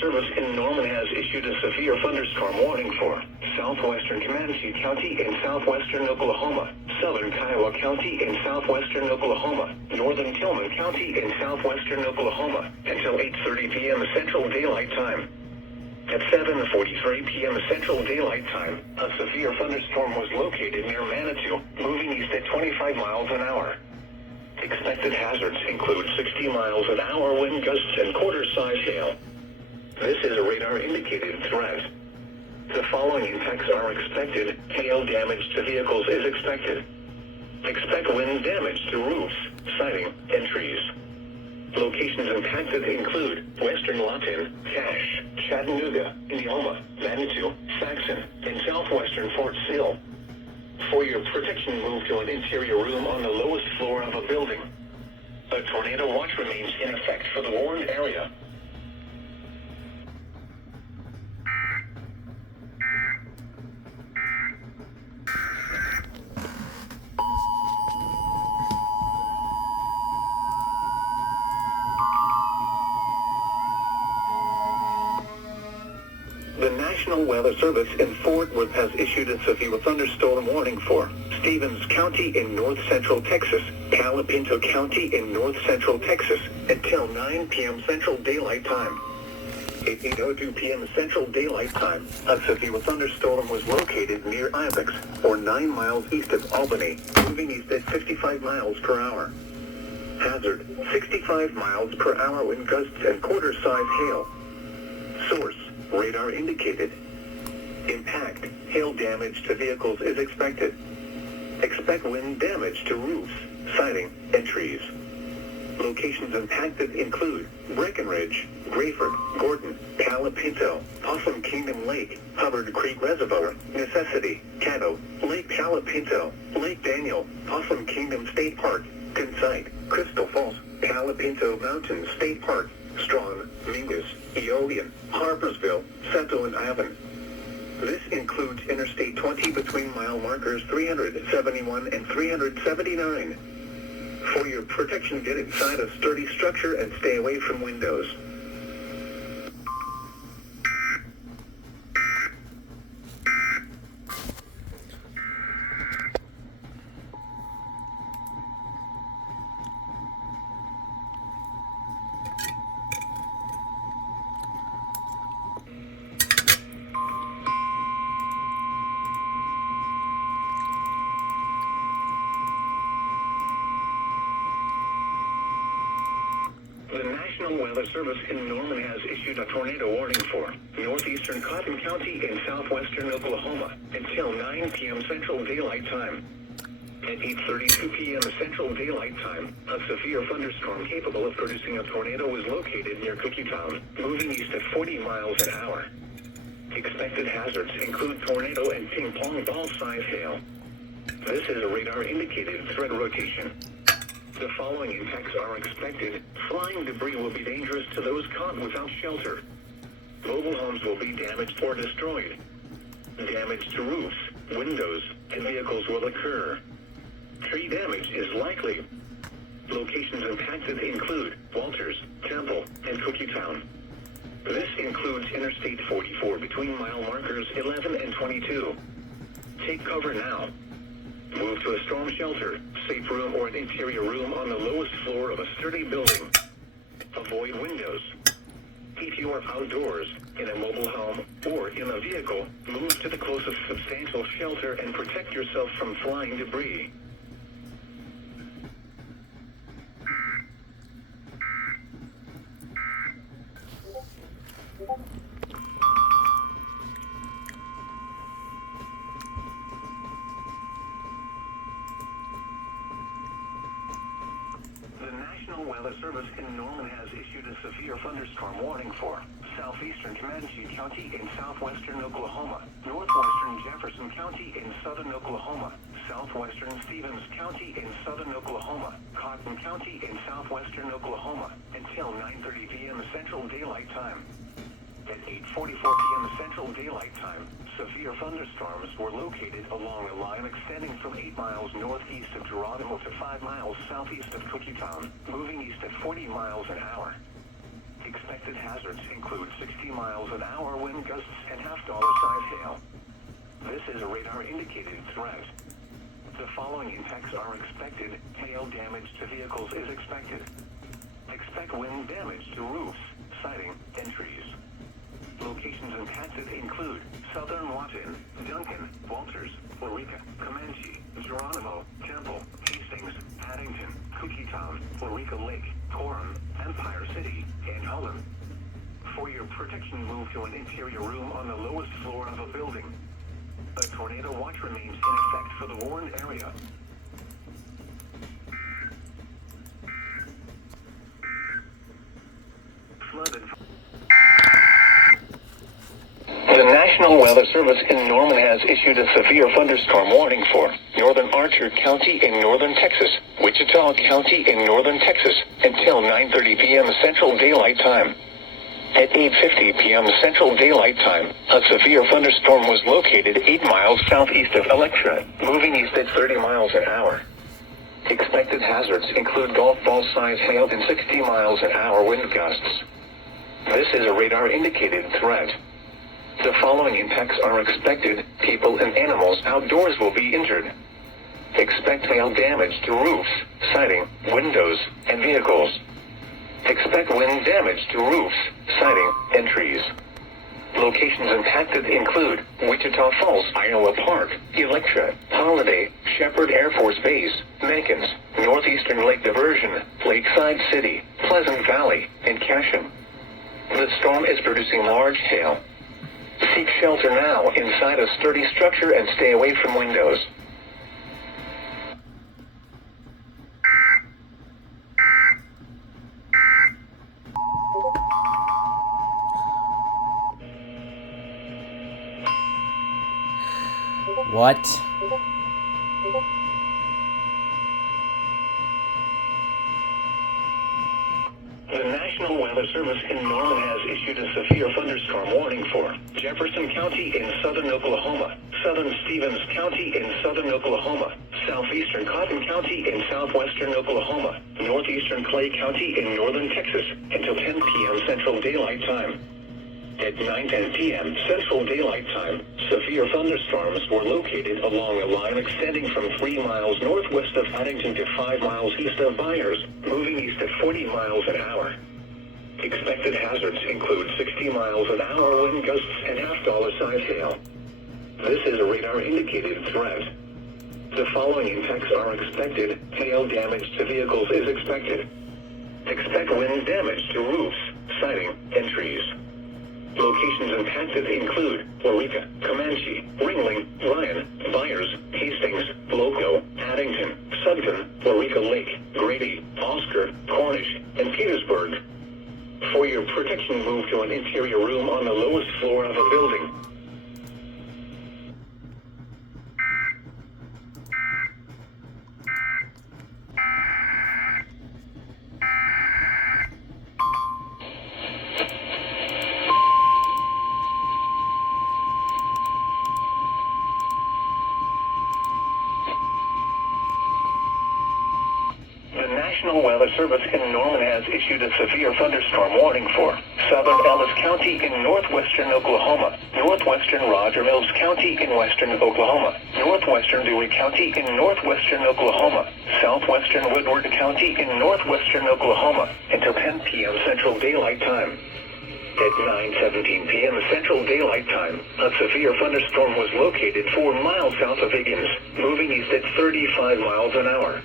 Service in Norman has issued a severe thunderstorm warning for southwestern Comanche County in southwestern Oklahoma, southern Kiowa County in southwestern Oklahoma, northern Tillman County in southwestern Oklahoma, until 8:30 p.m. Central Daylight Time. At 7:43 p.m. Central Daylight Time, a severe thunderstorm was located near Manitou, moving east at 25 miles an hour. Expected hazards include 60 miles an hour wind gusts and quarter-size hail. This is a radar-indicated threat. The following impacts are expected. Hail damage to vehicles is expected. Expect wind damage to roofs, siding, and trees. Locations impacted include western Lawton, Cache, Chattanooga, Indiana, Manitou, Saxon, and southwestern Fort Sill. For your protection, move to an interior room on the lowest floor of a building. A tornado watch remains in effect for the warned area. The National Weather Service in Fort Worth has issued a severe thunderstorm warning for Stevens County in north-central Texas, Palo Pinto County in north-central Texas, until 9 p.m. Central Daylight Time. At 8:02 p.m. Central Daylight Time, a severe thunderstorm was located near Ibex, or 9 miles east of Albany, moving east at 55 miles per hour. Hazard, 65 miles per hour wind gusts and quarter-size hail. Source, radar indicated. Impact, hail damage to vehicles is expected. Expect wind damage to roofs, siding, and trees. Locations impacted include Breckenridge, Grayford, Gordon, Palo Pinto, Possum Kingdom Lake, Hubbard Creek Reservoir, Necessity, Caddo, Lake Palo Pinto, Lake Daniel, Possum Kingdom State Park, Concite, Crystal Falls, Palo Pinto Mountain State Park, Strong, Mingus, Eolian, Harpersville, Seto, and Avon. This includes Interstate 20 between mile markers 371 and 379. For your protection, get inside a sturdy structure and stay away from windows. The National Weather Service in Norman has issued a tornado warning for northeastern Cotton County in southwestern Oklahoma until 9 p.m. Central Daylight Time. At 8:32 p.m. Central Daylight Time, a severe thunderstorm capable of producing a tornado was located near Cookietown, moving east at 40 miles an hour. Expected hazards include tornado and ping-pong ball-size hail. This is a radar-indicated threat rotation. The following impacts are expected. Flying debris will be dangerous to those caught without shelter. Mobile homes will be damaged or destroyed. Damage to roofs, windows, and vehicles will occur. Tree damage is likely. Locations impacted include Walters, Temple, and Cookietown. This includes Interstate 44 between mile markers 11 and 22. Take cover now. Move to a storm shelter, safe room, or an interior room on the lowest floor of a sturdy building. Avoid windows. If you are outdoors, in a mobile home, or in a vehicle, move to the closest substantial shelter and protect yourself from flying debris. The National Weather Service in Norman has issued a severe thunderstorm warning for southeastern Comanche County in southwestern Oklahoma, northwestern Jefferson County in southern Oklahoma, southwestern Stevens County in southern Oklahoma, Cotton County in southwestern Oklahoma, until 9:30 p.m. Central Daylight Time. At 8:44 p.m. Central Daylight Time, severe thunderstorms were located along a line extending from 8 miles northeast of Geronimo to 5 miles southeast of Cookietown, moving east at 40 miles an hour. Expected hazards include 60 miles an hour wind gusts and half-dollar size hail. This is a radar-indicated threat. The following impacts are expected. Hail damage to vehicles is expected. Expect wind damage to roofs, siding, and trees. Locations impacted include Southern Watton, Duncan, Walters, Waurika, Comanche, Geronimo, Temple, Hastings, Paddington, Cookietown, Waurika Lake, Coram, Empire City, and Holland. For your protection, move to an interior room on the lowest floor of a building. A tornado watch remains in effect for the warned area. Flooded. The National Weather Service in Norman has issued a severe thunderstorm warning for northern Archer County in northern Texas, Wichita County in northern Texas, until 9:30 p.m. Central Daylight Time. At 8:50 p.m. Central Daylight Time, a severe thunderstorm was located 8 miles southeast of Electra, moving east at 30 miles an hour. Expected hazards include golf ball-sized hail and 60 miles an hour wind gusts. This is a radar-indicated threat. The following impacts are expected. People and animals outdoors will be injured. Expect hail damage to roofs, siding, windows, and vehicles. Expect wind damage to roofs, siding, and trees. Locations impacted include Wichita Falls, Iowa Park, Electra, Holiday, Shepherd Air Force Base, Mankins, Northeastern Lake Diversion, Lakeside City, Pleasant Valley, and Cashin. The storm is producing large hail. Seek shelter now inside a sturdy structure and stay away from windows. What? The National Weather Service in Norman has issued a severe thunderstorm warning for Jefferson County in southern Oklahoma, southern Stevens County in southern Oklahoma, southeastern Cotton County in southwestern Oklahoma, northeastern Clay County in northern Texas, until 10 p.m. Central Daylight Time. At 9:10 p.m. Central Daylight Time, severe thunderstorms were located along a line extending from 3 miles northwest of Paddington to 5 miles east of Byers, moving east at 40 miles an hour. Expected hazards include 60 miles an hour wind gusts and half-dollar size hail. This is a radar-indicated threat. The following impacts are expected. Hail damage to vehicles is expected. Expect wind damage to roofs, siding, and trees. Locations impacted include Waurika, Comanche, Ringling, Ryan, Byers, Hastings, Loco, Paddington, Sugden, Waurika Lake, Grady, Oscar, Cornish, and Petersburg. For your protection, move to an interior room on the lowest floor of a building. The National Weather Service in Norman has issued a severe thunderstorm warning for southern Ellis County in northwestern Oklahoma, northwestern Roger Mills County in western Oklahoma, northwestern Dewey County in northwestern Oklahoma, southwestern Woodward County in northwestern Oklahoma, until 10 p.m. Central Daylight Time. At 9:17 p.m. Central Daylight Time, a severe thunderstorm was located 4 miles south of Higgins, moving east at 35 miles an hour.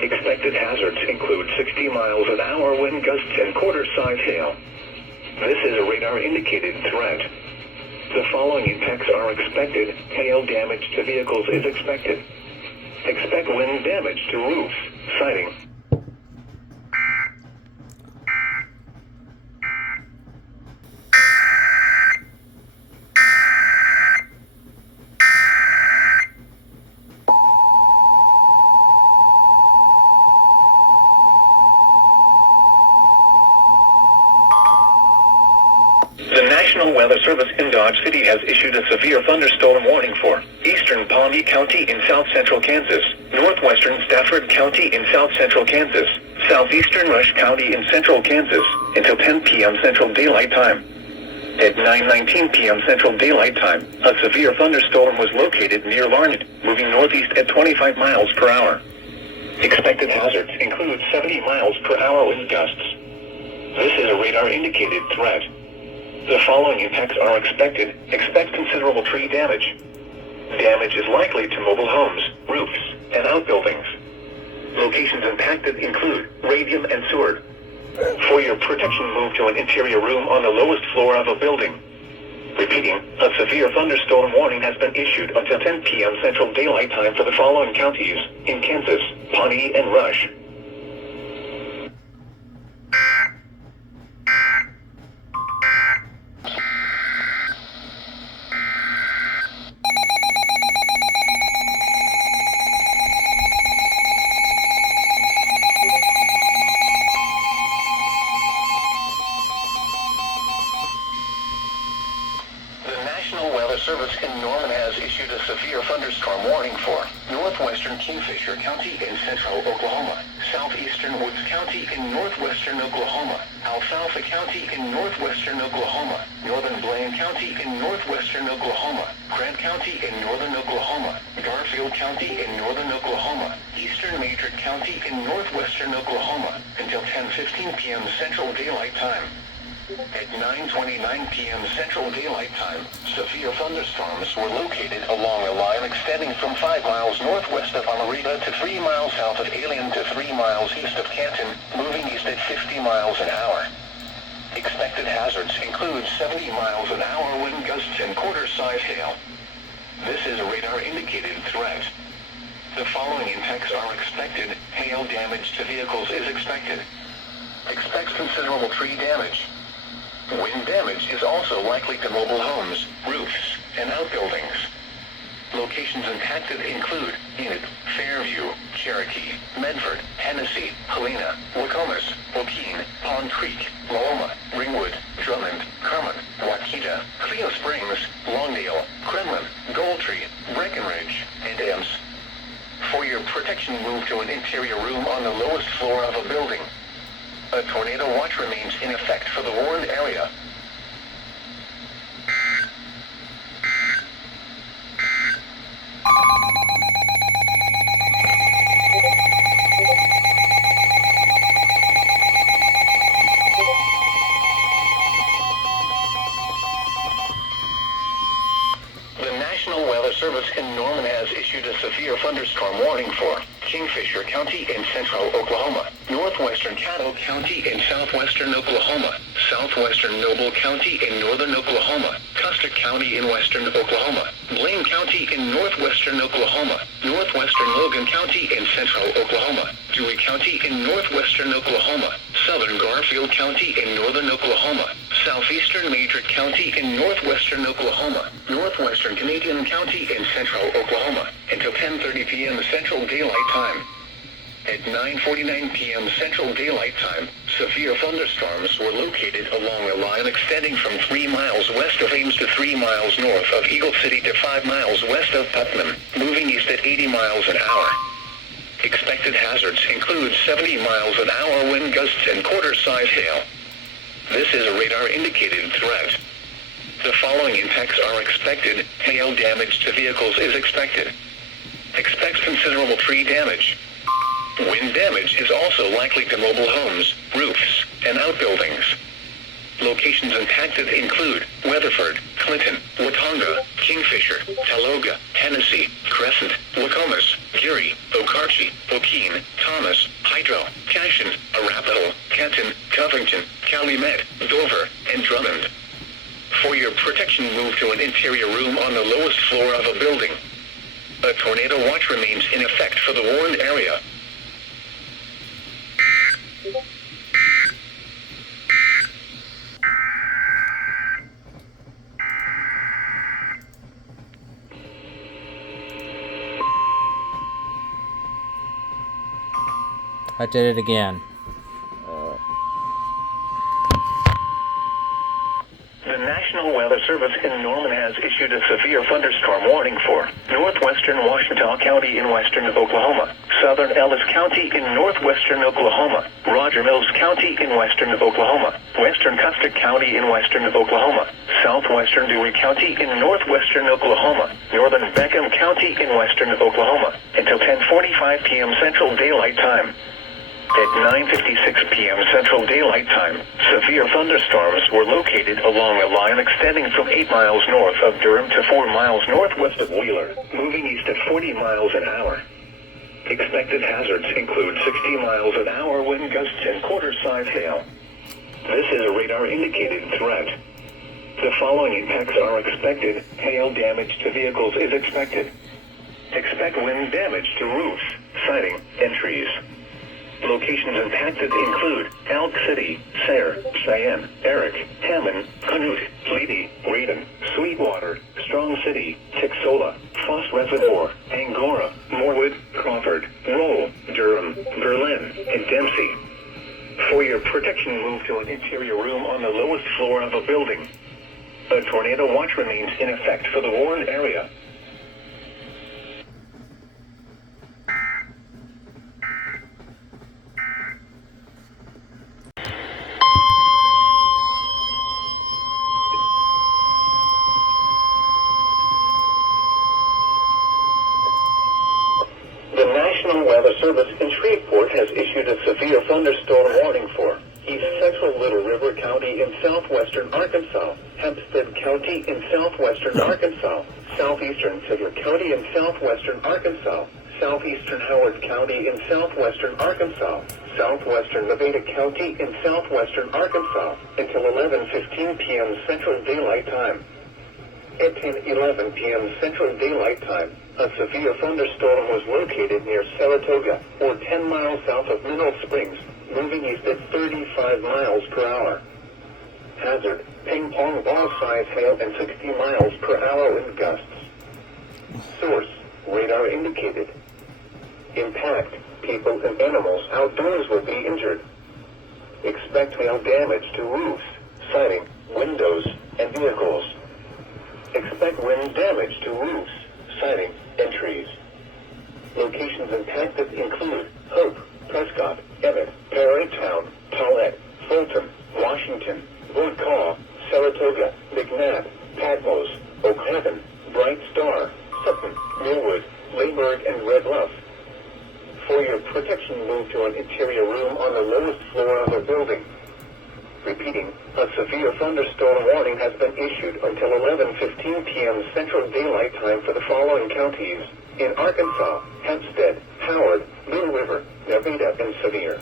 Expected hazards include 60 miles an hour wind gusts and quarter-size hail. This is a radar-indicated threat. The following impacts are expected. Hail damage to vehicles is expected. Expect wind damage to roofs, siding. The National Weather Service in Dodge City has issued a severe thunderstorm warning for eastern Pawnee County in south central Kansas, northwestern Stafford County in south central Kansas, southeastern Rush County in central Kansas until 10 p.m. Central Daylight Time. At 9:19 p.m. Central Daylight Time, a severe thunderstorm was located near Larned, moving northeast at 25 miles per hour. Expected hazards include 70 miles per hour wind gusts. This is a radar-indicated threat. The following impacts are expected. Expect considerable tree damage. Damage is likely to mobile homes, roofs, and outbuildings. Locations impacted include Radium and Seward. For your protection, move to an interior room on the lowest floor of a building. Repeating, a severe thunderstorm warning has been issued until 10 p.m. Central Daylight Time for the following counties in Kansas: Pawnee and Rush. Service in Norman has issued a severe thunderstorm warning for northwestern Kingfisher County in central Oklahoma, southeastern Woods County in northwestern Oklahoma, Alfalfa County in northwestern Oklahoma, northern Blaine County in northwestern Oklahoma, Grant County in northern Oklahoma, Garfield County in northern Oklahoma, eastern Madrid County in northwestern Oklahoma until 10:15 p.m. Central Daylight Time. At 9:29 p.m. Central Daylight Time, severe thunderstorms were located along a line extending from 5 miles northwest of Amarita to 3 miles south of Alien to 3 miles east of Canton, moving east at 50 miles an hour. Expected hazards include 70 miles an hour wind gusts and quarter-size hail. This is a radar-indicated threat. The following impacts are expected. Hail damage to vehicles is expected. Expects considerable tree damage. Wind damage is also likely to mobile homes, roofs, and outbuildings. Locations impacted include Enid, Fairview, Cherokee, Medford, Hennessy, Helena, Wacomas, Okeen, Pond Creek, Loma, Ringwood, Drummond, Carmen, Waukeeta, Cleo Springs, Longdale, Kremlin, Goldtree, Breckenridge, and Ems. For your protection, move to an interior room on the lowest floor of a building. A tornado watch remains in effect for the warned area. The National Weather Service in Norman has issued a severe thunderstorm warning for Kingfisher County in central Oklahoma, northwestern Caddo County in southwestern Oklahoma, southwestern Noble County in northern Oklahoma, Custer County in western Oklahoma, Blaine County in northwestern Oklahoma, northwestern Logan County in central Oklahoma, Dewey County in northwestern Oklahoma, southern Garfield County in northern Oklahoma, southeastern Madrid County in northwestern Oklahoma, northwestern Canadian County in central Oklahoma, until 10:30 p.m. Central Daylight Time. At 9:49 p.m. Central Daylight Time, severe thunderstorms were located along a line extending from 3 miles west of Ames to 3 miles north of Eagle City to 5 miles west of Putnam, moving east at 80 miles an hour. Expected hazards include 70 miles an hour wind gusts and quarter-size hail. This is a radar-indicated threat. The following impacts are expected. Hail damage to vehicles is expected. Expects considerable tree damage. Wind damage is also likely to mobile homes, roofs, and outbuildings. Locations impacted include Weatherford, Clinton, Watonga, Kingfisher, Taloga, Hennessy, Crescent, Wacomas, Geary, Okarche, Okeen, Thomas, Hydro, Cashin, Arapahoe, Canton, Covington, Calumet, Dover, and Drummond. For your protection, move to an interior room on the lowest floor of a building. A tornado watch remains in effect for the warned area. I did it again. The National Weather Service in Norman has issued a severe thunderstorm warning for northwestern Washita County in western Oklahoma, Southern Ellis County in northwestern Oklahoma, Roger Mills County in western Oklahoma, western Custic County in western Oklahoma, southwestern Dewey County in northwestern Oklahoma, northern Beckham County in western Oklahoma, until 10:45 p.m. Central Daylight Time. At 9:56 p.m. Central Daylight Time, severe thunderstorms were located along a line extending from 8 miles north of Durham to 4 miles northwest of Wheeler, moving east at 40 miles an hour. Expected hazards include 60 miles an hour wind gusts and quarter-size hail. This is a radar-indicated threat. The following impacts are expected. Hail damage to vehicles is expected. Expect wind damage to roofs, siding, and trees. Locations impacted include Elk City, Sayre, Cheyenne, Eric, Hammond, Canute, Lady, Radon, Sweetwater, Strong City, Tixola, Foss Reservoir, Angora, Morewood, Crawford, Roll, Durham, Berlin, and Dempsey. For your protection, move to an interior room on the lowest floor of a building. A tornado watch remains in effect for the Warren area. The National Weather Service in Shreveport has issued a severe thunderstorm warning for East Central Little River County in southwestern Arkansas, Hempstead County in southwestern Arkansas, southeastern Cedar County in southwestern Arkansas, southeastern Howard County in southwestern Arkansas, southwestern Nevada County in southwestern Arkansas, until 11:15 p.m. Central Daylight Time. At 10:11 p.m. Central Daylight Time, a severe thunderstorm was located near Saratoga, or 10 miles south of Mineral Springs, moving east at 35 miles per hour. Hazard, ping-pong ball-size hail and 60 miles per hour wind gusts. Source, radar indicated. Impact, people and animals outdoors will be injured. Expect hail damage to roofs, siding, windows, and vehicles. Expect wind damage to roofs, siding, and trees. Locations impacted include Hope, Prescott, Emmett, Parrytown, Tollett, Fulton, Washington, Woodcaw, Saratoga, McNabb, Patmos, Oak Haven, Bright Star, Sutton, Millwood, Layburg, and Red Bluff. For your protection, move to an interior room on the lowest floor of a building. Repeating, a severe thunderstorm warning has been issued until 11:15 p.m. Central Daylight Time for the following counties: in Arkansas, Hempstead, Howard, Little River, Nevada, and Sevier.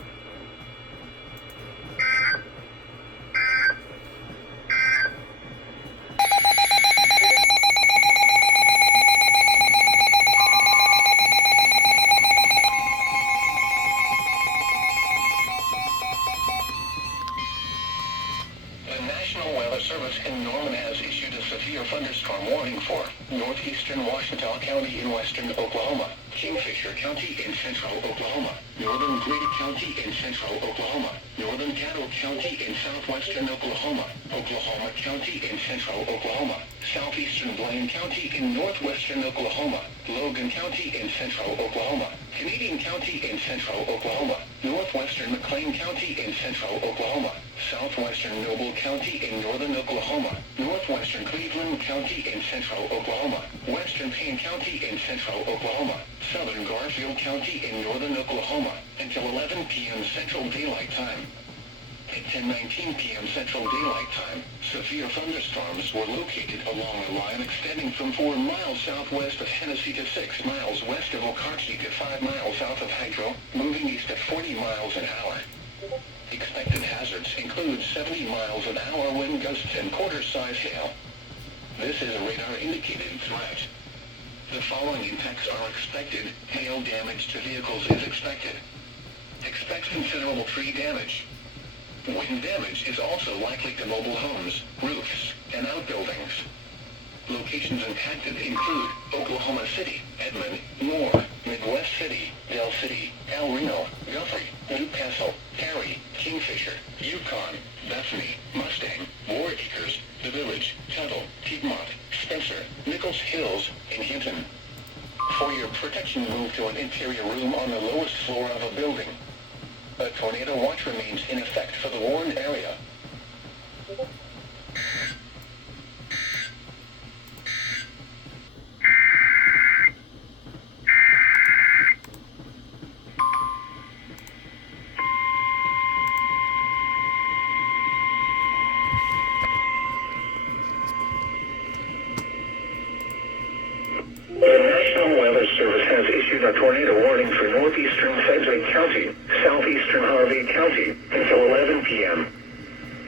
The National Weather Service in Norman has issued a severe thunderstorm warning for northeastern Ouachita County in western Oklahoma, Kingfisher County in central Oklahoma, northern Grady County in central Oklahoma, northern Caddo County in southwestern Oklahoma, Oklahoma County in central Oklahoma, southeastern Blaine County in northwestern Oklahoma, Logan County in central Oklahoma, Canadian County in central Oklahoma, northwestern McLean County in central Oklahoma, southwestern Noble County in northern Oklahoma, northwestern Cleveland County in central Oklahoma, western Payne County in central Oklahoma, southern Garfield County in northern Oklahoma, until 11 p.m. Central Daylight Time. At 10:19 p.m. Central Daylight Time, severe thunderstorms were located along a line extending from 4 miles southwest of Hennessy to 6 miles west of Okarche to 5 miles south of Hydro, moving east at 40 miles an hour. Expected hazards include 70 miles an hour wind gusts and quarter-size hail. This is a radar-indicated threat. The following impacts are expected. Hail damage to vehicles is expected. Expect considerable tree damage. Wind damage is also likely to mobile homes, roofs, and outbuildings. Locations impacted include Oklahoma City, Edmond, Moore, Midwest City, Del City, El Reno, Guthrie, Newcastle, Perry, Kingfisher, Yukon, Bethany, Mustang, War Acres, The Village, Tuttle, Piedmont, Spencer, Nichols Hills, and Hinton. For your protection, protection, move to an interior room on the lowest floor of a building. A tornado watch remains in effect for the warned area. Service has issued a tornado warning for northeastern Sedgwick County, southeastern Harvey County, until 11 p.m.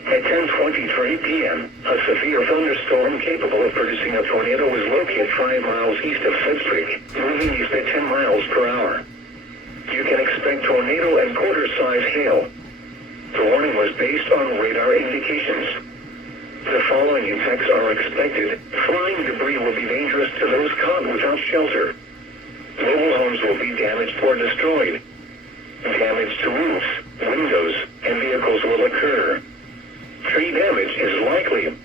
At 10:23 p.m., a severe thunderstorm capable of producing a tornado was located 5 miles east of Sedgwick, moving east at 10 miles per hour. You can expect tornado and quarter-size hail. The warning was based on radar indications. The following impacts are expected. Flying debris will be dangerous to those caught without shelter. Mobile homes will be damaged or destroyed. Damage to roofs, windows, and vehicles will occur. Tree damage is likely.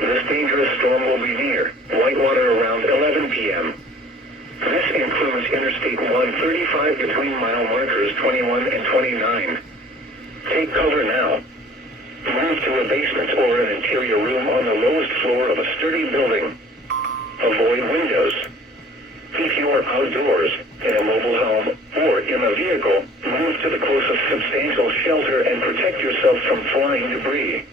This dangerous storm will be near Whitewater around 11 p.m. This includes Interstate 135 between mile markers 21 and 29. Take cover now. Move to a basement or an interior room on the lowest floor of a sturdy building. Avoid windows. If you are outdoors, in a mobile home, or in a vehicle, move to the closest substantial shelter and protect yourself from flying debris.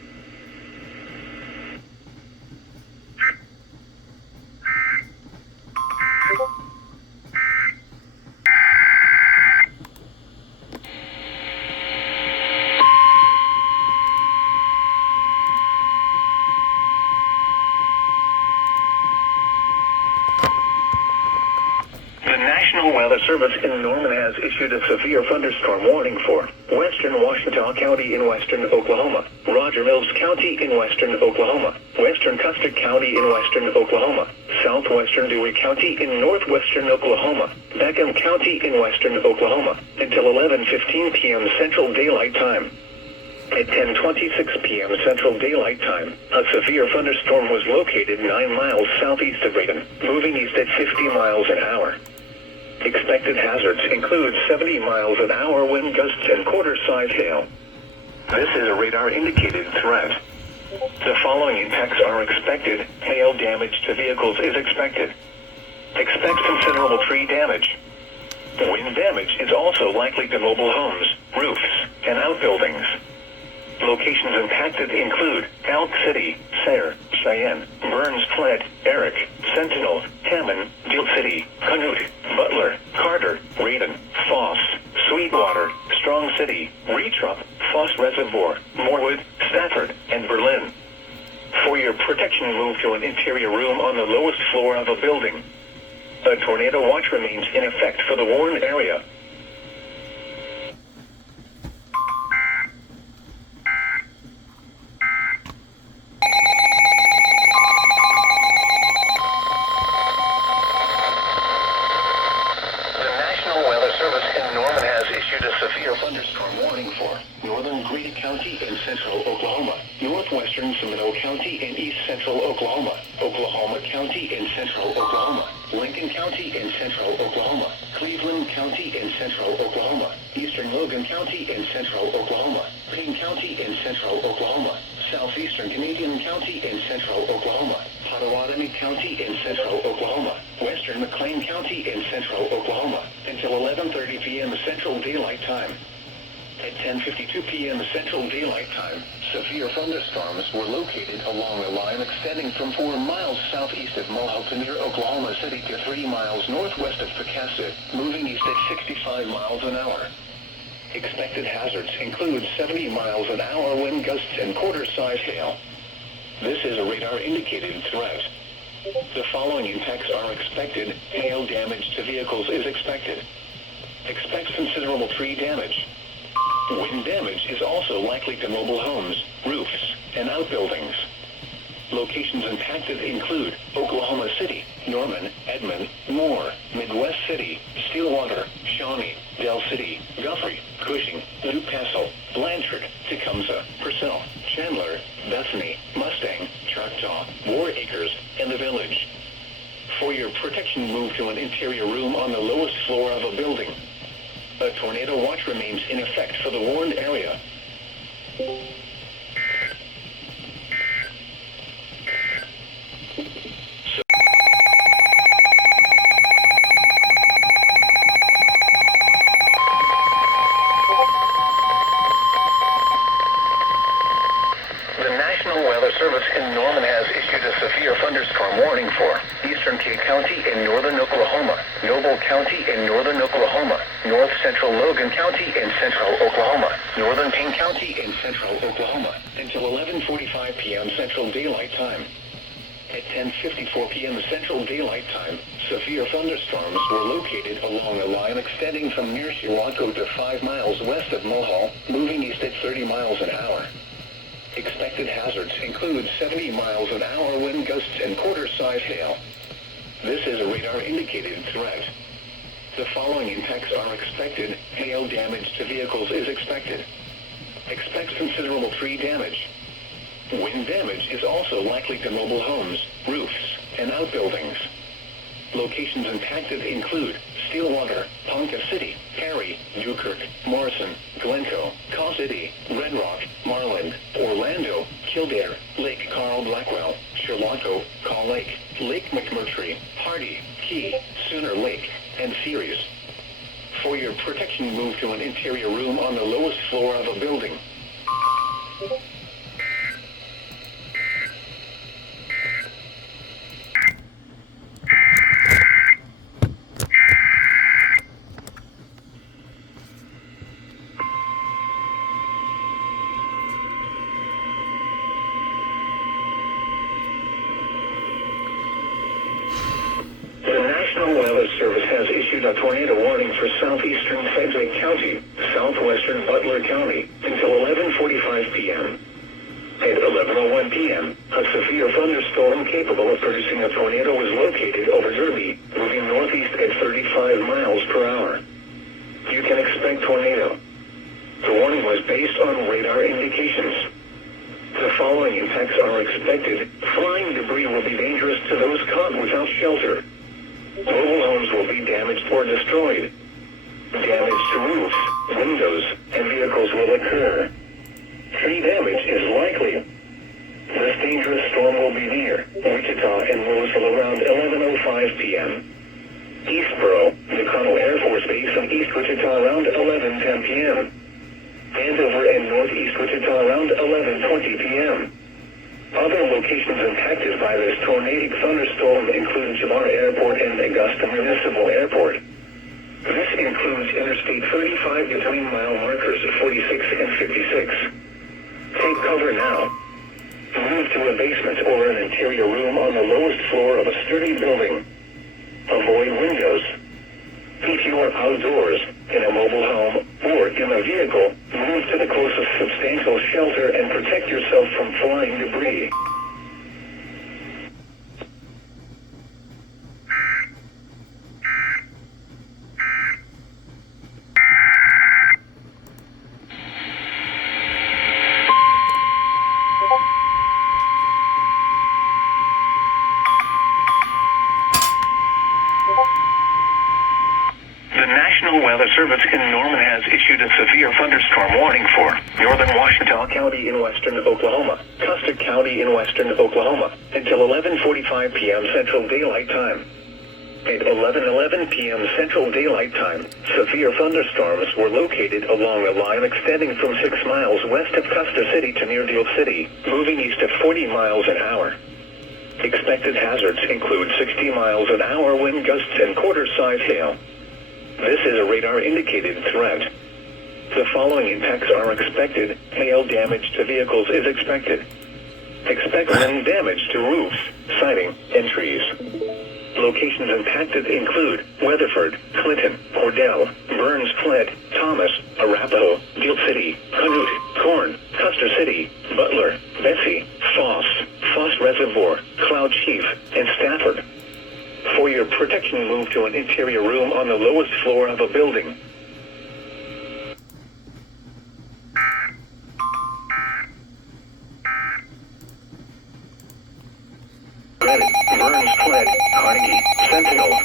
Weather Service in Norman has issued a severe thunderstorm warning for western Ouachita County in western Oklahoma, Roger Mills County in western Oklahoma, western Custer County in western Oklahoma, southwestern Dewey County in northwestern Oklahoma, Beckham County in western Oklahoma, until 11:15 p.m. Central Daylight Time. At 10:26 p.m. Central Daylight Time, a severe thunderstorm was located 9 miles southeast of Reagan, moving east at 50 miles an hour. Expected hazards include 70 miles an hour wind gusts and quarter-size hail. This is a radar-indicated threat. The following impacts are expected. Hail damage to vehicles is expected. Expect considerable tree damage. Wind damage is also likely to mobile homes, roofs, and outbuildings. Locations impacted include Elk City, Sayre, Cheyenne, Burns Flat, Eric, Sentinel, Hammond, Deal City, Canute, Butler, Carter, Raiden, Foss, Sweetwater, Strong City, Retrup, Foss Reservoir, Morewood, Stafford, and Berlin. For your protection, move to an interior room on the lowest floor of a building. A tornado watch remains in effect for the warned area. Thunderstorm warning for northern Greeley County in central Oklahoma, northwestern Seminole County in east central Oklahoma, Oklahoma County in central Oklahoma, Lincoln County in central Oklahoma, Cleveland County in central Oklahoma, eastern Logan County in central Oklahoma, Payne County in central Oklahoma, southeastern Canadian County in central Oklahoma, Potawatomi County in central Oklahoma, western McLean County in central Oklahoma, until 11:30 p.m. Central Daylight Time. At 10:52 p.m. Central Daylight Time, severe thunderstorms were located along a line extending from 4 miles southeast of Mohawk to near Oklahoma City to 3 miles northwest of Pecasset, moving east at 65 miles an hour. Expected hazards include 70 miles an hour wind gusts and quarter-size hail. This is a radar-indicated threat. The following impacts are expected. Hail damage to vehicles is expected. Expect considerable tree damage. Wind damage is also likely to mobile homes, roofs, and outbuildings. Locations impacted include Oklahoma City, Norman, Edmond, Moore, Midwest City, Stillwater, Shawnee, Del City, Guthrie, Cushing, New Castle, Blanchard, Tecumseh, Purcell, Chandler, Bethany, Mustang, Choctaw, War Acres, and the Village. For your protection, protection, move to an interior room on the lowest floor of a building. A tornado watch remains in effect for the warned area. The National Weather Service in Norman has issued a severe thunderstorm warning for Eastern Key County in northern Oklahoma, Noble County in northern Oklahoma, North Central Logan County in central Oklahoma, Northern Payne County in central Oklahoma, until 11:45 p.m. Central Daylight Time. At 10:54 p.m. Central Daylight Time, severe thunderstorms were located along a line extending from near Shiloh to 5 miles west of Mulhall, moving east at 30 miles an hour. Expected hazards include 70 miles an hour wind gusts and quarter-size hail. This is a radar-indicated threat. The following impacts are expected. Hail damage to vehicles is expected. Expect considerable tree damage. Wind damage is also likely to mobile homes, roofs, and outbuildings. Locations impacted include Stillwater, Ponca City, Perry, Newkirk, Morrison, Glencoe, Caw City, Red Rock, Marland, Orlando, Kildare, Lake Carl Blackwell, Chilocco, Caw Lake, Lake McMurtry, Hardy, Key, Sooner Lake, and Ceres. For your protection, move to an interior room on the lowest floor of a building. The National Weather Service has issued a tornado warning for southeastern Sedgwick County, southwestern Butler County, until 11:45 p.m. At 11:01 p.m., a severe thunderstorm capable of producing a tornado was located over Derby, moving northeast at 35 miles per hour. You can expect tornado. The warning was based on radar indications. The following impacts are expected. Flying debris will be dangerous to those caught without shelter. Mobile homes will be damaged or destroyed. Damage to roofs, windows, and vehicles will occur. Tree damage is likely. This dangerous storm will be near Wichita and Louisville around 11:05 p.m. Eastboro, McConnell Air Force Base in East Wichita around 11:10 p.m. Andover and Northeast Wichita around 11:20 p.m. Other locations impacted by this tornadic thunderstorm include Jamar Airport and Augusta Municipal Airport. This includes Interstate 35 between mile markers 46 and 56. Take cover now. Move to a basement or an interior room on the lowest floor of a sturdy building. Avoid windows. If you are outdoors, in a mobile home, or in a vehicle, move to the closest substantial shelter and protect yourself from flying debris. The National Weather Service in Norman has issued a severe thunderstorm warning for northern Washita County in western Oklahoma, Custer County in western Oklahoma, until 11:45 p.m. Central Daylight Time. At 11:11 p.m. Central Daylight Time, severe thunderstorms were located along a line extending from 6 miles west of Custer City to near Deal City, moving east at 40 miles an hour. Expected hazards include 60 miles an hour wind gusts and quarter-size hail. This is a radar-indicated threat. The following impacts are expected. Hail damage to vehicles is expected. Expect wind damage to roofs, siding, and trees. Locations impacted include Weatherford, Clinton, Cordell, Burns Flett, Thomas, Arapahoe, Deal City, Canute, Corn, Custer City, Butler, Betsy, Foss, Foss Reservoir, Cloud Chief, and Stafford. For your protection, move to an interior room on the lowest floor of a building. Reddit, Burns Flett, Carnegie, Sentinel,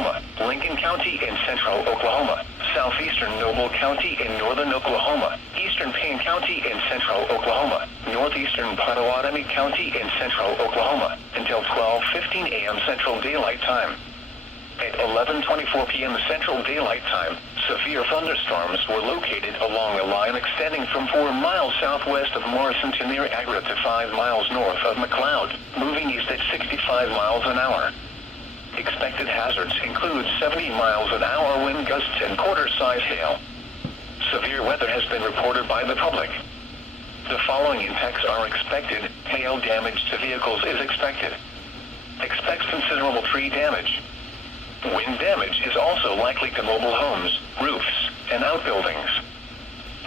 Oklahoma, Lincoln County in central Oklahoma, southeastern Noble County in northern Oklahoma, eastern Payne County in central Oklahoma, northeastern Potawatomi County in central Oklahoma, until 12:15 a.m. Central Daylight Time. At 11:24 p.m. Central Daylight Time, severe thunderstorms were located along a line extending from 4 miles southwest of Morrison to near Agra to 5 miles north of McLeod, moving east at 65 miles an hour. Expected hazards include 70 miles an hour wind gusts and quarter-size hail. Severe weather has been reported by the public. The following impacts are expected. Hail damage to vehicles is expected. Expects considerable tree damage. Wind damage is also likely to mobile homes, roofs, and outbuildings.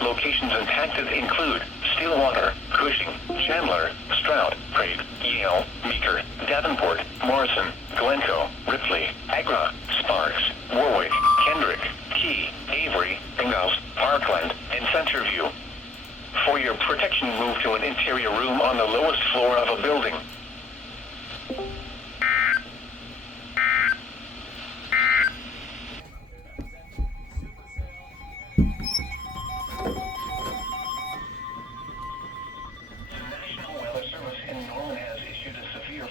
Locations impacted include Stillwater, Cushing, Chandler, Stroud, Prague, Yale, Meeker, Davenport, Morrison, Glencoe, Ripley, Agra, Sparks, Warwick, Kendrick, Key, Avery, Ingalls, Parkland, and Centerview. For your protection, move to an interior room on the lowest floor of a building.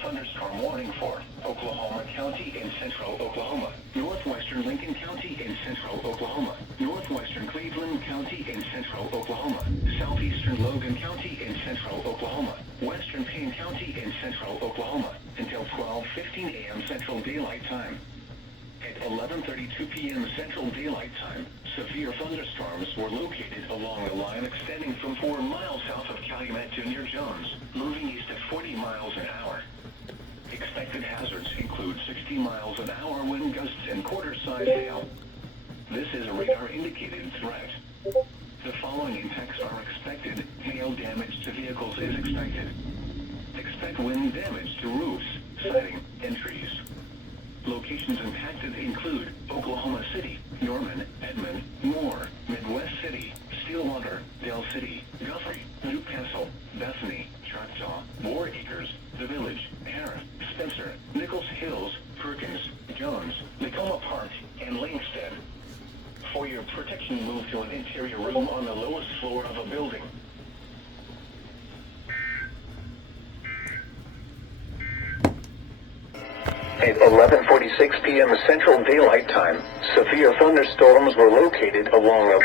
Thunderstorm warning for Oklahoma County in central Oklahoma, northwestern Lincoln County in central Oklahoma, northwestern Cleveland County in central Oklahoma, southeastern Logan County in central Oklahoma, western Payne County in central Oklahoma, until 12:15 a.m. Central Daylight Time. At 11:32 p.m. Central Daylight Time, severe thunderstorms were located along a line extending from 4 miles south of Calumet to near Jones, moving east at 40 miles an hour. Expected hazards include 60 miles an hour wind gusts and quarter-size hail. This is a radar-indicated threat. The following impacts are expected. Hail damage to vehicles is expected. Expect wind damage to roofs, siding, and trees. Locations impacted include Oklahoma City, Norman, Edmond, Moore, Midwest City, Stillwater, Dell City, Guthrie, Newcastle, Bethany, Choctaw, War Acres, The Village, Harris, Spencer, Nichols Hills, Perkins, Jones, Tacoma Park, and Langston. For your protection, move to an interior room on the lowest floor of a building. At 11:46 p.m. Central Daylight Time, severe thunderstorms were located along a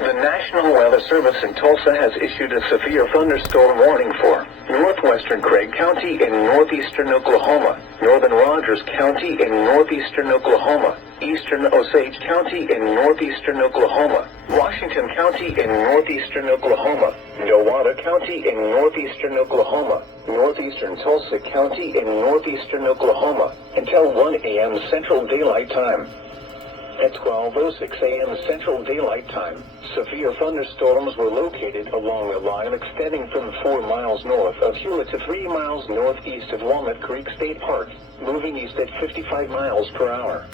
The National Weather Service in Tulsa has issued a severe thunderstorm warning for northwestern Craig County in northeastern Oklahoma, northern Rogers County in northeastern Oklahoma, eastern Osage County in northeastern Oklahoma, Washington County in northeastern Oklahoma, Nowata County in northeastern Oklahoma, northeastern Tulsa County in northeastern Oklahoma, until 1 a.m. Central Daylight Time. At 12:06 a.m. Central Daylight Time, severe thunderstorms were located along a line extending from 4 miles north of Hewlett to 3 miles northeast of Walnut Creek State Park, moving east at 55 miles per hour.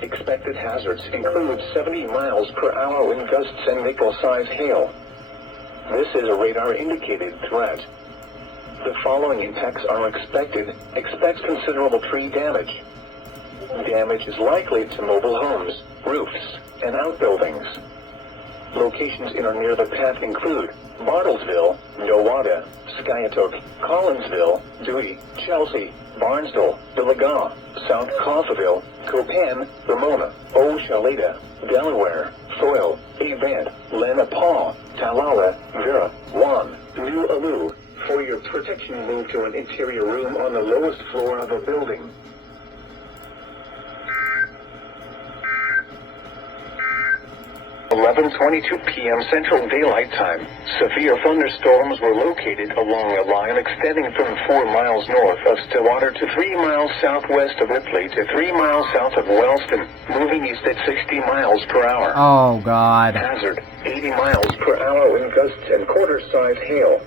Expected hazards include 70 miles per hour wind gusts and nickel-size hail. This is a radar-indicated threat. The following impacts are expected. Expect considerable tree damage. Damage is likely to mobile homes, roofs, and outbuildings. Locations in or near the path include Bartlesville, Nowata, Skiatook, Collinsville, Dewey, Chelsea, Barnesville, Billagaw, South Coffeyville, Copan, Ramona, Oshaleta, Delaware, Foyle, Avant, Lenapaw, Talala, Vera, Juan, New Alu. For your protection, move to an interior room on the lowest floor of a building. 11:22 p.m. Central Daylight Time, severe thunderstorms were located along a line extending from 4 miles north of Stillwater to 3 miles southwest of Ripley to 3 miles south of Wellston, moving east at 60 miles per hour. Oh, God. Hazard, 80 miles per hour wind gusts and quarter-size hail.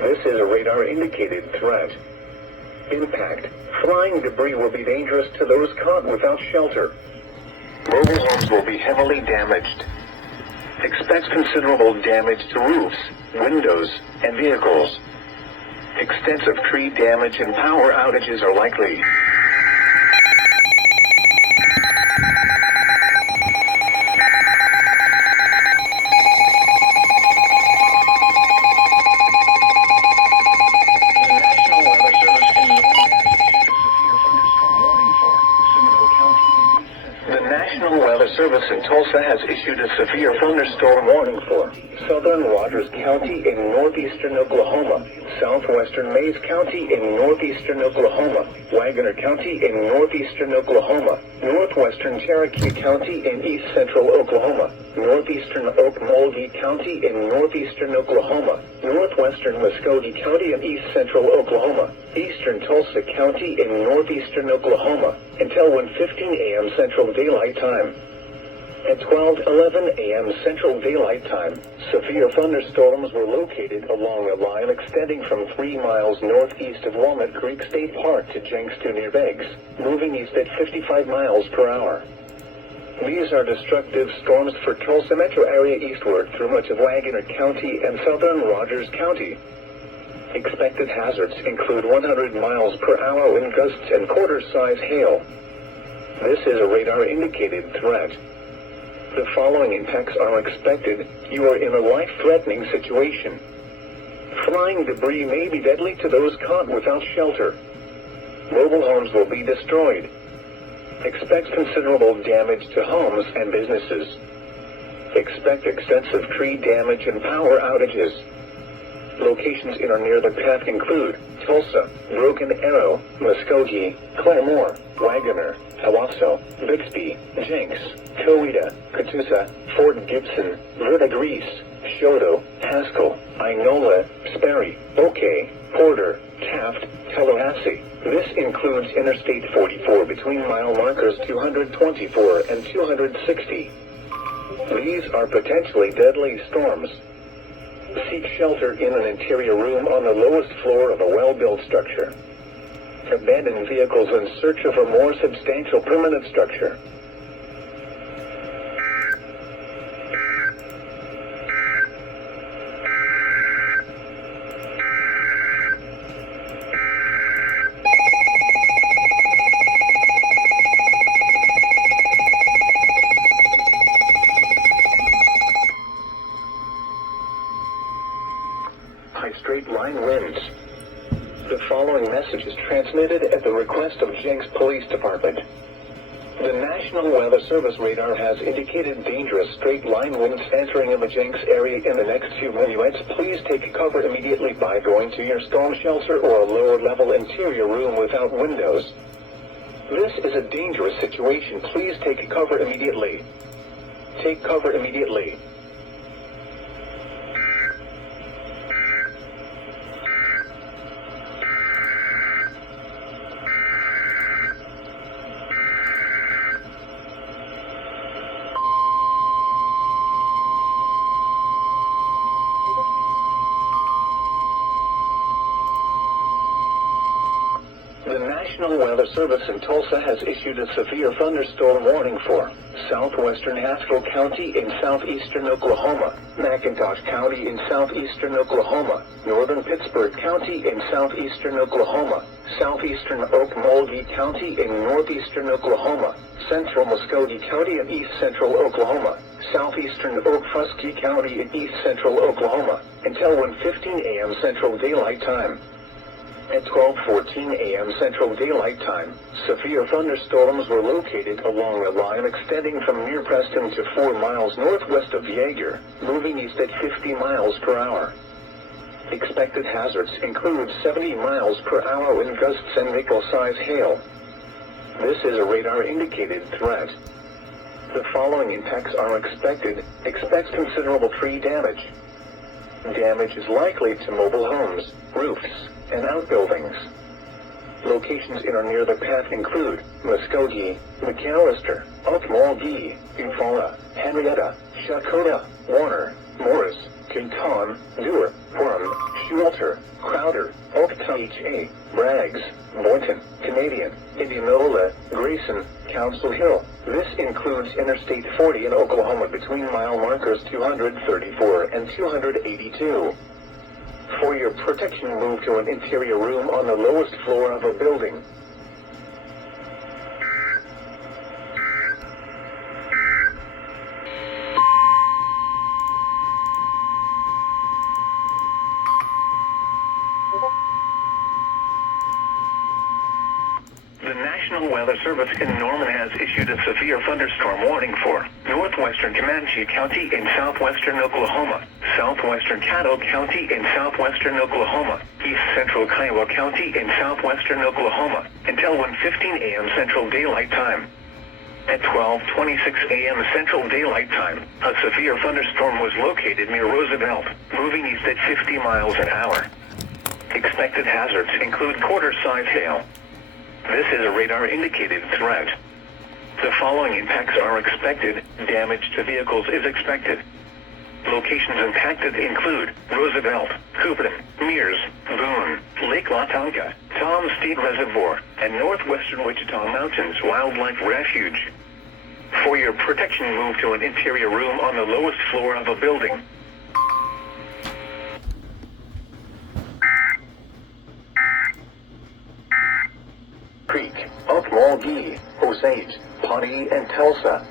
This is a radar-indicated threat. Impact. Flying debris will be dangerous to those caught without shelter. Mobile homes will be heavily damaged. Expect considerable damage to roofs, windows, and vehicles. Extensive tree damage and power outages are likely. Service in Tulsa has issued a severe thunderstorm warning for southern Rogers County in northeastern Oklahoma, southwestern Mays County in northeastern Oklahoma, Wagoner County in northeastern Oklahoma, northwestern Cherokee County in east central Oklahoma, northeastern Okmulgee County in northeastern Oklahoma, northwestern Muskogee County in east central Oklahoma, eastern Tulsa County in northeastern Oklahoma, until 1:15 a.m. Central Daylight Time. At 12:11 a.m. Central Daylight Time, severe thunderstorms were located along a line extending from 3 miles northeast of Walnut Creek State Park to Jenks to near Beggs, moving east at 55 miles per hour. These are destructive storms for Tulsa metro area eastward through much of Wagoner County and southern Rogers County. Expected hazards include 100 miles per hour wind gusts and quarter-size hail. This is a radar-indicated threat. The following impacts are expected. You are in a life-threatening situation. Flying debris may be deadly to those caught without shelter. Mobile homes will be destroyed. Expect considerable damage to homes and businesses. Expect extensive tree damage and power outages. Locations in or near the path include Tulsa, Broken Arrow, Muskogee, Claremore, Wagoner, Owasso, Bixby, Jenks, Coweta, Catoosa, Fort Gibson, Verdigris, Choteau, Haskell, Inola, Sperry, Oakey, Porter, Taft, Tallahassee. This includes Interstate 44 between mile markers 224 and 260. These are potentially deadly storms. Seek shelter in an interior room on the lowest floor of a well-built structure. Abandon vehicles in search of a more substantial permanent structure. High straight line winds. The following message is transmitted at the request of Jenks Police Department. The National Weather Service radar has indicated dangerous straight line winds entering the Jenks area in the next few minutes. Please take cover immediately by going to your storm shelter or a lower level interior room without windows. This is a dangerous situation. Please take cover immediately. Take cover immediately. The National Weather Service in Tulsa has issued a severe thunderstorm warning for southwestern Haskell County in southeastern Oklahoma, McIntosh County in southeastern Oklahoma, northern Pittsburgh County in southeastern Oklahoma, southeastern Okmulgee County in northeastern Oklahoma, central Muskogee County in east central Oklahoma, southeastern Okfuskee County in east central Oklahoma, until 1:15 a.m. Central Daylight Time. At 12:14 a.m. Central Daylight Time, severe thunderstorms were located along a line extending from near Preston to 4 miles northwest of Yeager, moving east at 50 miles per hour. Expected hazards include 70 miles per hour wind gusts and nickel-size hail. This is a radar-indicated threat. The following impacts are expected. Expect considerable tree damage. Damage is likely to mobile homes, roofs, and outbuildings. Locations in or near the path include Muskogee, McAllister, Okmulgee, Eufaula, Henrietta, Shakota, Warner, Morris, Kinton, Dewar, Worm, Walter, Crowder, Oka-HA, Braggs, Boynton, Canadian, Indianola, Grayson, Council Hill. This includes Interstate 40 in Oklahoma between mile markers 234 and 282. For your protection, move to an interior room on the lowest floor of a building. The National Weather Service in Norman has issued a severe thunderstorm warning for northwestern Comanche County in southwestern Oklahoma, southwestern Caddo County in southwestern Oklahoma, east central Kiowa County in southwestern Oklahoma, until 1:15 a.m. Central Daylight Time. At 12:26 a.m. Central Daylight Time, a severe thunderstorm was located near Roosevelt, moving east at 50 miles an hour. Expected hazards include quarter-size hail. This is a radar-indicated threat. The following impacts are expected. Damage to vehicles is expected. Locations impacted include Roosevelt, Coopton, Mears, Boone, Lake Latonka, Tom Steed Reservoir, and northwestern Wichita Mountains Wildlife Refuge. For your protection, move to an interior room on the lowest floor of a building. Creek, Okmulgee, Osage, Pawnee, and Tulsa.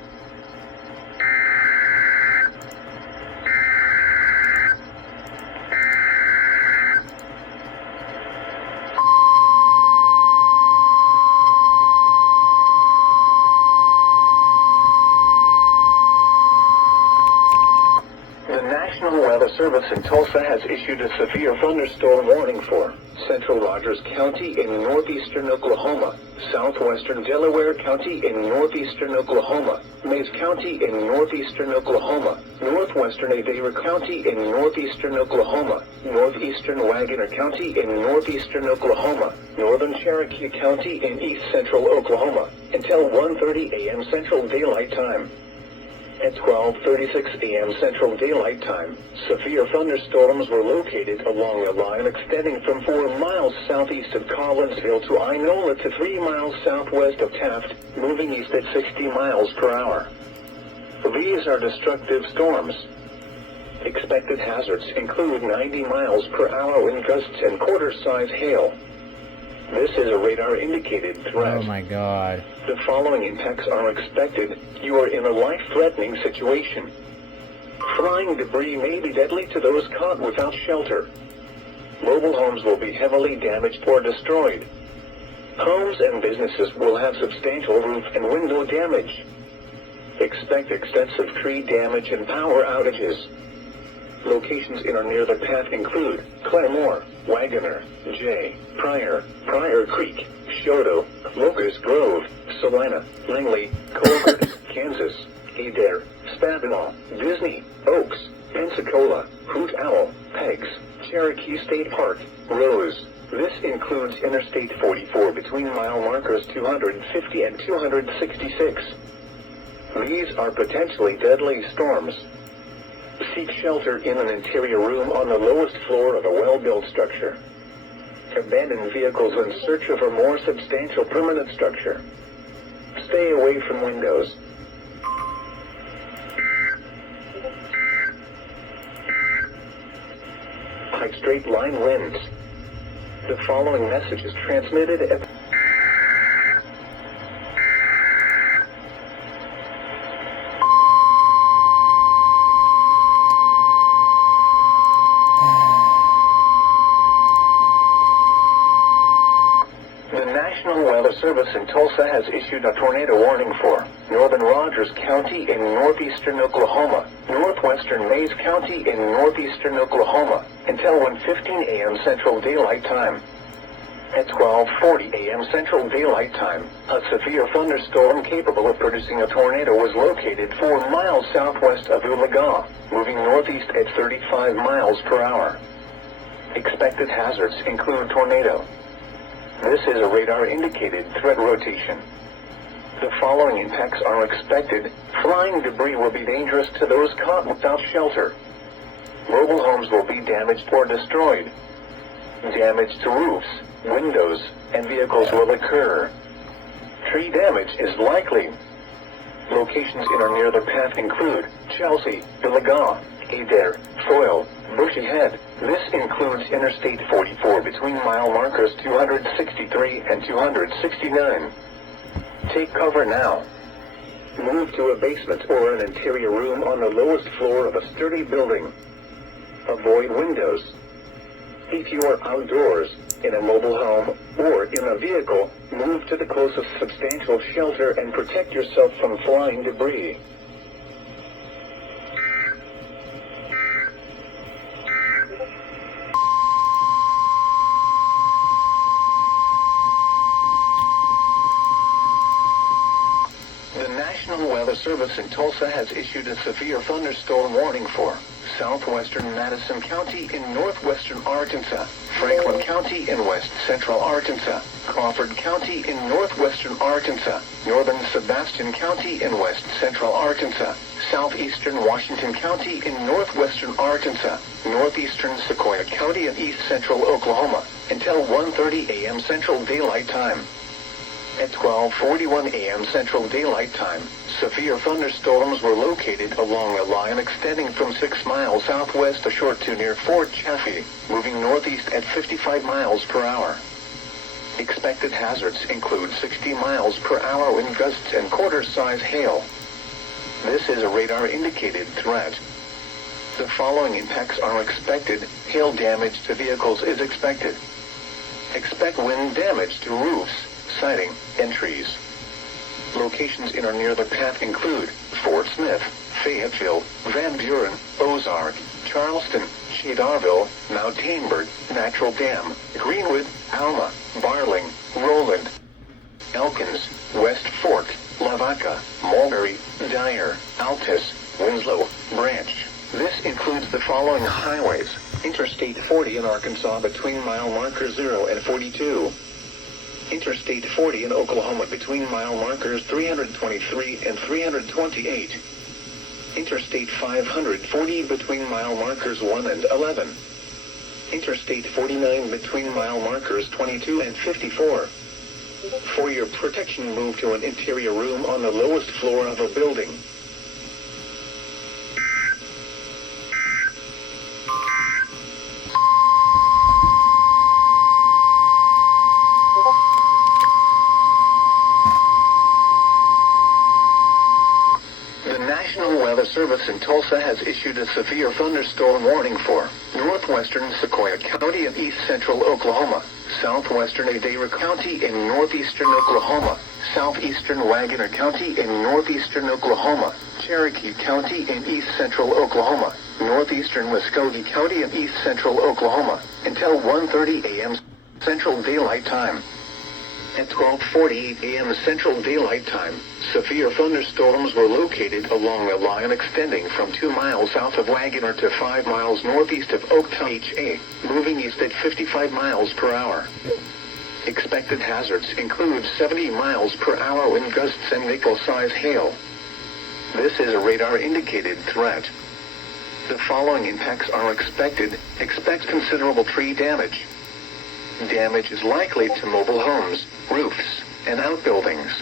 The National Weather Service in Tulsa has issued a severe thunderstorm warning for central Rogers County in northeastern Oklahoma, southwestern Delaware County in northeastern Oklahoma, Mays County in northeastern Oklahoma, northwestern Adair County in northeastern Oklahoma, northeastern Wagoner County in northeastern Oklahoma, northern Cherokee County in east central Oklahoma, until 1:30 a.m. Central Daylight Time. At 12:36 a.m. Central Daylight Time, severe thunderstorms were located along a line extending from 4 miles southeast of Collinsville to Inola to 3 miles southwest of Taft, moving east at 60 miles per hour. These are destructive storms. Expected hazards include 90 miles per hour wind gusts and quarter-size hail. This is a radar-indicated threat. Oh my God. The following impacts are expected. You are in a life-threatening situation. Flying debris may be deadly to those caught without shelter. Mobile homes will be heavily damaged or destroyed. Homes and businesses will have substantial roof and window damage. Expect extensive tree damage and power outages. Locations in or near the path include Claremore, Wagoner, J. Pryor, Pryor Creek, Shoto, Locust Grove, Salina, Langley, Colbert, Kansas, Adair, Spavinaw, Disney, Oaks, Pensacola, Hoot Owl, Pegs, Cherokee State Park, Rose. This includes Interstate 44 between mile markers 250 and 266. These are potentially deadly storms. Seek shelter in an interior room on the lowest floor of a well-built structure. Abandon vehicles in search of a more substantial permanent structure. Stay away from windows. High straight line winds. The following message is transmitted at The National Weather Service in Tulsa has issued a tornado warning for northern Rogers County in northeastern Oklahoma, northwestern Mays County in northeastern Oklahoma, until 1:15 a.m. Central Daylight Time. At 12:40 a.m. Central Daylight Time, a severe thunderstorm capable of producing a tornado was located 4 miles southwest of Oologah, moving northeast at 35 miles per hour. Expected hazards include tornado. This is a radar-indicated threat rotation. The following impacts are expected. Flying debris will be dangerous to those caught without shelter. Mobile homes will be damaged or destroyed. Damage to roofs, windows, and vehicles will occur. Tree damage is likely. Locations in or near the path include Chelsea, Billagong, Adair, Foyle, Bushy Head. This includes Interstate 44 between mile markers 263 and 269. Take cover now. Move to a basement or an interior room on the lowest floor of a sturdy building. Avoid windows. If you are outdoors, in a mobile home, or in a vehicle, move to the closest substantial shelter and protect yourself from flying debris. The National Weather Service in Tulsa has issued a severe thunderstorm warning for southwestern Madison County in northwestern Arkansas, Franklin County in west central Arkansas, Crawford County in northwestern Arkansas, northern Sebastian County in west central Arkansas, southeastern Washington County in northwestern Arkansas, northeastern Sequoia County in east central Oklahoma, until 1:30 a.m. Central Daylight Time. At 12:41 a.m. Central Daylight Time, severe thunderstorms were located along a line extending from 6 miles southwest ashore to near Fort Chaffee, moving northeast at 55 miles per hour. Expected hazards include 60 miles per hour wind gusts and quarter-size hail. This is a radar-indicated threat. The following impacts are expected. Hail damage to vehicles is expected. Expect wind damage to roofs, siding, and trees. Locations in or near the path include Fort Smith, Fayetteville, Van Buren, Ozark, Charleston, Cedarville, Mount Tainberg, Natural Dam, Greenwood, Alma, Barling, Roland, Elkins, West Fork, Lavaca, Mulberry, Dyer, Altus, Winslow, Branch. This includes the following highways: Interstate 40 in Arkansas between mile markers 0 and 42. Interstate 40 in Oklahoma between mile markers 323 and 328. Interstate 540 between mile markers 1 and 11. Interstate 49 between mile markers 22 and 54. For your protection, move to an interior room on the lowest floor of a building. The National Weather Service in Tulsa has issued a severe thunderstorm warning for northwestern Sequoia County in east central Oklahoma, southwestern Adair County in northeastern Oklahoma, southeastern Wagoner County in northeastern Oklahoma, Cherokee County in east central Oklahoma, northeastern Muskogee County in east central Oklahoma, until 1:30 a.m. Central Daylight Time. At 12:48 a.m. Central Daylight Time, severe thunderstorms were located along a line extending from 2 miles south of Wagoner to 5 miles northeast of Oaktown, HA, moving east at 55 miles per hour. Expected hazards include 70 miles per hour wind gusts and nickel-size hail. This is a radar-indicated threat. The following impacts are expected. Expect considerable tree damage. Damage is likely to mobile homes, roofs, and outbuildings.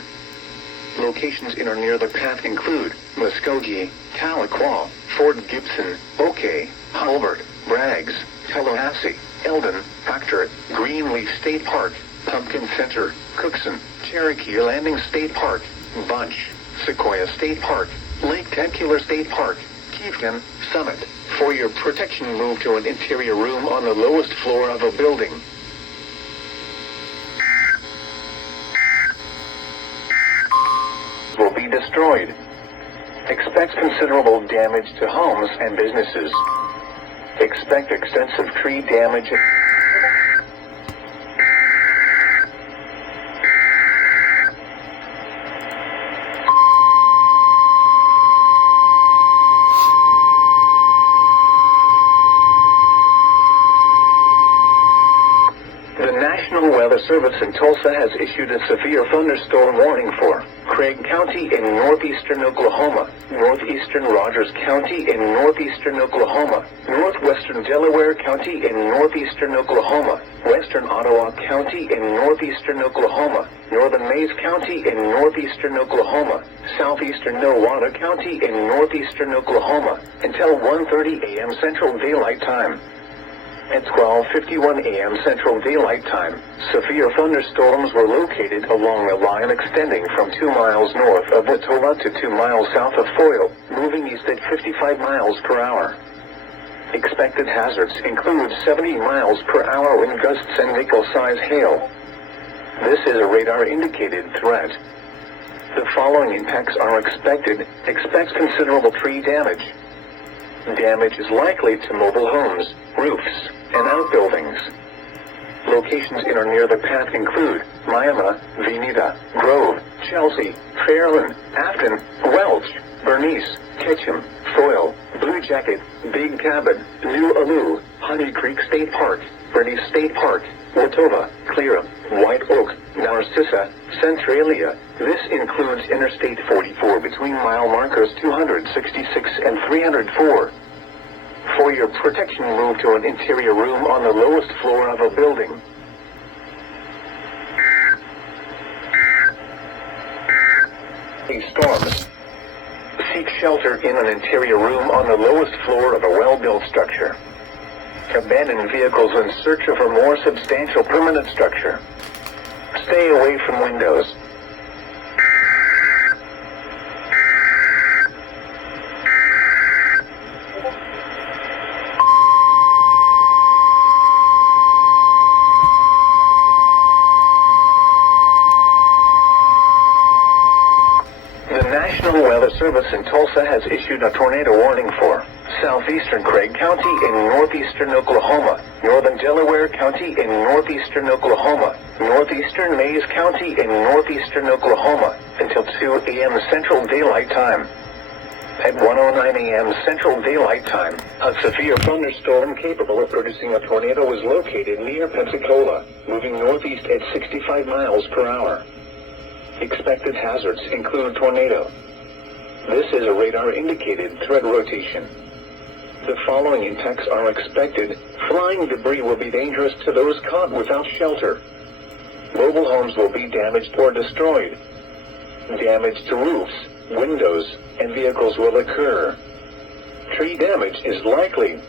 Locations in or near the path include Muskogee, Tahlequah, Fort Gibson, Oakey, Hulbert, Braggs, Tallahassee, Eldon, Proctor, Greenleaf State Park, Pumpkin Center, Cookson, Cherokee Landing State Park, Bunch, Sequoia State Park, Lake Tentacular State Park, Chieftain, Summit. For your protection, move to an interior room on the lowest floor of a building. Will be destroyed. Expect considerable damage to homes and businesses. Expect extensive tree damage. The National Weather Service in Tulsa has issued a severe thunderstorm warning for Craig County in northeastern Oklahoma, northeastern Rogers County in northeastern Oklahoma, northwestern Delaware County in northeastern Oklahoma, western Ottawa County in northeastern Oklahoma, northern Mayes County in northeastern Oklahoma, southeastern Nowata County in northeastern Oklahoma, until 1:30 a.m. Central Daylight Time. At 12:51 a.m. Central Daylight Time, severe thunderstorms were located along a line extending from 2 miles north of Watauga to 2 miles south of Foyle, moving east at 55 miles per hour. Expected hazards include 70 miles per hour wind gusts and nickel-size hail. This is a radar-indicated threat. The following impacts are expected. Expect considerable tree damage. Damage is likely to mobile homes, roofs, and outbuildings. Locations in or near the path include Miami, Veneta, Grove, Chelsea, Fairland, Afton, Welch, Bernice, Ketchum, Foyle, Blue Jacket, Big Cabin, New Alu, Honey Creek State Park, Bernice State Park, Watauga, Clear, White Oak, Narcissa, Centralia. This includes Interstate 44 between mile markers 266 and 304. For your protection, move to an interior room on the lowest floor of a building. These storms. Seek shelter in an interior room on the lowest floor of a well-built structure. Abandon vehicles in search of a more substantial permanent structure. Stay away from windows. The National Weather Service in Tulsa has issued a tornado warning for southeastern Craig County in northeastern Oklahoma, northern Delaware County in northeastern Oklahoma, northeastern Mayes County in northeastern Oklahoma, until 2 a.m. Central Daylight Time. At 1:09 a.m. Central Daylight Time, a severe thunderstorm capable of producing a tornado was located near Pensacola, moving northeast at 65 miles per hour. Expected hazards include tornado. This is a radar-indicated threat rotation. The following impacts are expected. Flying debris will be dangerous to those caught without shelter. Mobile homes will be damaged or destroyed. Damage to roofs, windows, and vehicles will occur. Tree damage is likely.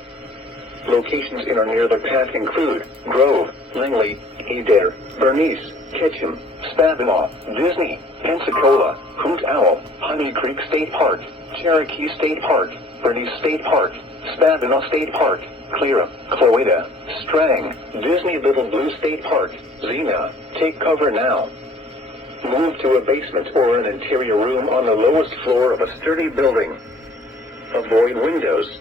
Locations in or near the path include Grove, Langley, Adair, Bernice, Ketchum, Spavinaw, Disney, Pensacola, Hoot Owl, Honey Creek State Park, Cherokee State Park, Bernice State Park, Spavinaw State Park, Clear, Cloeta, Strang, Disney Little Blue State Park, Xena. Take cover now. Move to a basement or an interior room on the lowest floor of a sturdy building. Avoid windows.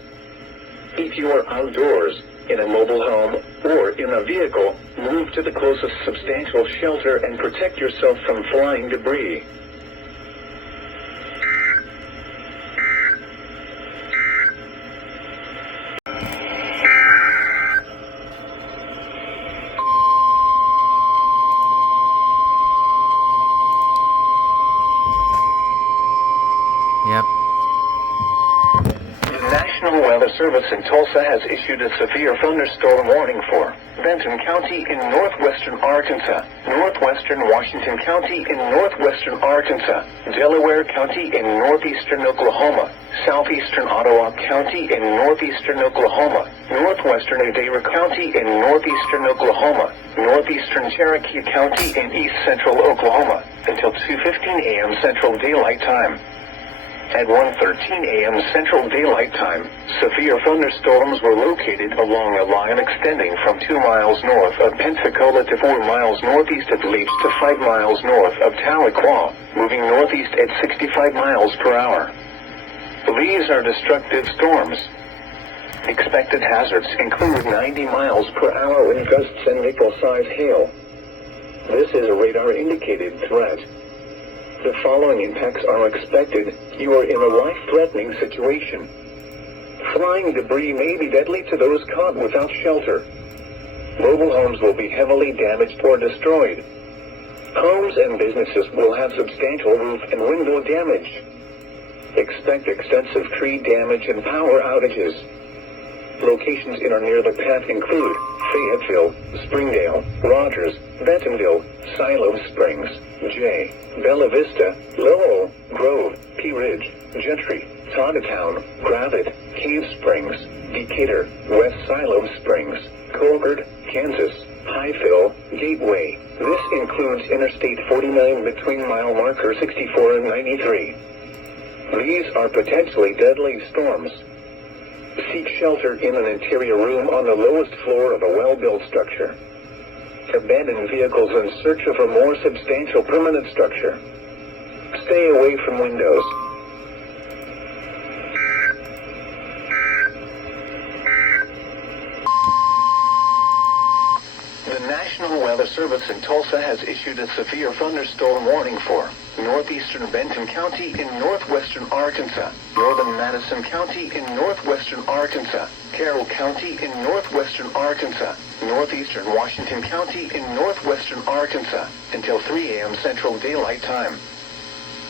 If you are outdoors, in a mobile home, or in a vehicle, move to the closest substantial shelter and protect yourself from flying debris. Yep. The National Weather Service in Tulsa has issued a severe thunderstorm warning for Benton County in northwestern Arkansas, northwestern Washington County in northwestern Arkansas, Delaware County in northeastern Oklahoma, southeastern Ottawa County in northeastern Oklahoma, northwestern Adair County in northeastern Oklahoma, northeastern Cherokee County in east central Oklahoma, until 2:15 a.m. Central Daylight Time. At 1:13 a.m. Central Daylight Time, severe thunderstorms were located along a line extending from 2 miles north of Pensacola to 4 miles northeast of Leeds to 5 miles north of Tahlequah, moving northeast at 65 miles per hour. These are destructive storms. Expected hazards include 90 miles per hour wind gusts and nickel-size hail. This is a radar-indicated threat. The following impacts are expected. You are in a life-threatening situation. Flying debris may be deadly to those caught without shelter. Mobile homes will be heavily damaged or destroyed. Homes and businesses will have substantial roof and window damage. Expect extensive tree damage and power outages. Locations in or near the path include Fayetteville, Springdale, Rogers, Bentonville, Siloam Springs, Jay, Bella Vista, Lowell, Grove, Pea Ridge, Gentry, Toddatown, Gravette, Cave Springs, Decatur, West Siloam Springs, Colbert, Kansas, Highville, Gateway. This includes Interstate 49 between mile marker 64 and 93. These are potentially deadly storms. Seek shelter in an interior room on the lowest floor of a well-built structure. Abandon vehicles in search of a more substantial permanent structure. Stay away from windows. The National Weather Service in Tulsa has issued a severe thunderstorm warning for northeastern Benton County in northwestern Arkansas, northern Madison County in northwestern Arkansas, Carroll County in northwestern Arkansas, northeastern Washington County in northwestern Arkansas, until 3 a.m. Central Daylight Time.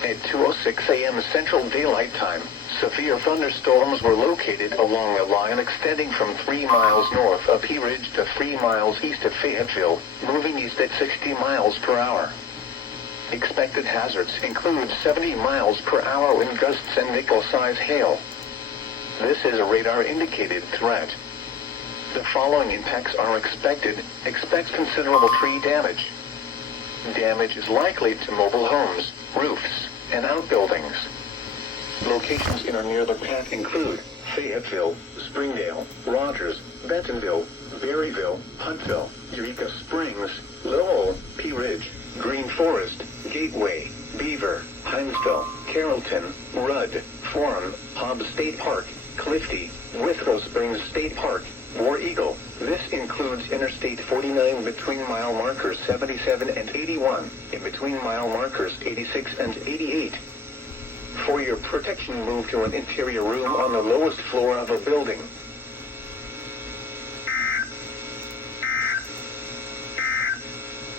At 2:06 a.m. Central Daylight Time, severe thunderstorms were located along a line extending from 3 miles north of Pea Ridge to 3 miles east of Fayetteville, moving east at 60 miles per hour. Expected hazards include 70 miles per hour wind gusts and nickel-size hail. This is a radar-indicated threat. The following impacts are expected. Expect considerable tree damage. Damage is likely to mobile homes, roofs, and outbuildings. Locations in or near the path include Fayetteville, Springdale, Rogers, Bentonville, Berryville, Huntsville, Eureka Springs, Lowell, Pea Ridge, Green Forest, Gateway, Beaver, Hinesville, Carrollton, Rudd, Forum, Hobbs State Park, Clifty, Withrow Springs State Park, War Eagle. This includes Interstate 49 between mile markers 77 and 81, in between mile markers 86 and 88. For your protection, move to an interior room on the lowest floor of a building.